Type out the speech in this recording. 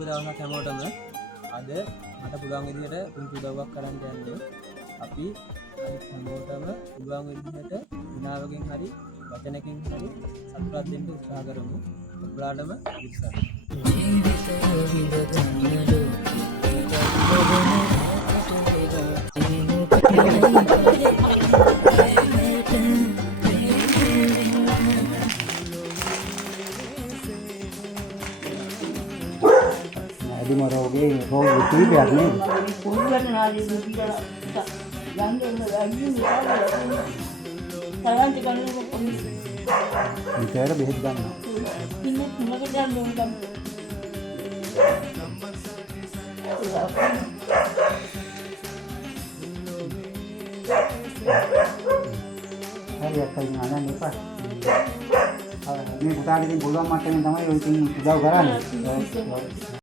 සුබ දවසක් හැමෝටම. අද මට පුළුවන් විදිහට පුංචි උදව්වක් කරන්න යන්නේ. අපි හැමෝටම පුළුවන් විදිහට විනාවකින් හරි වචනකින් හරි සතුටක් දෙන්න උත්සාහ කරමු. ඔයාලටම විශ්වාසයි. Di Moroge, roh putih biar nih. Bicara behet banget. Hari apa yang ada nih Pak? Ini kita ada di bulan macam yang namanya yang sudah garan.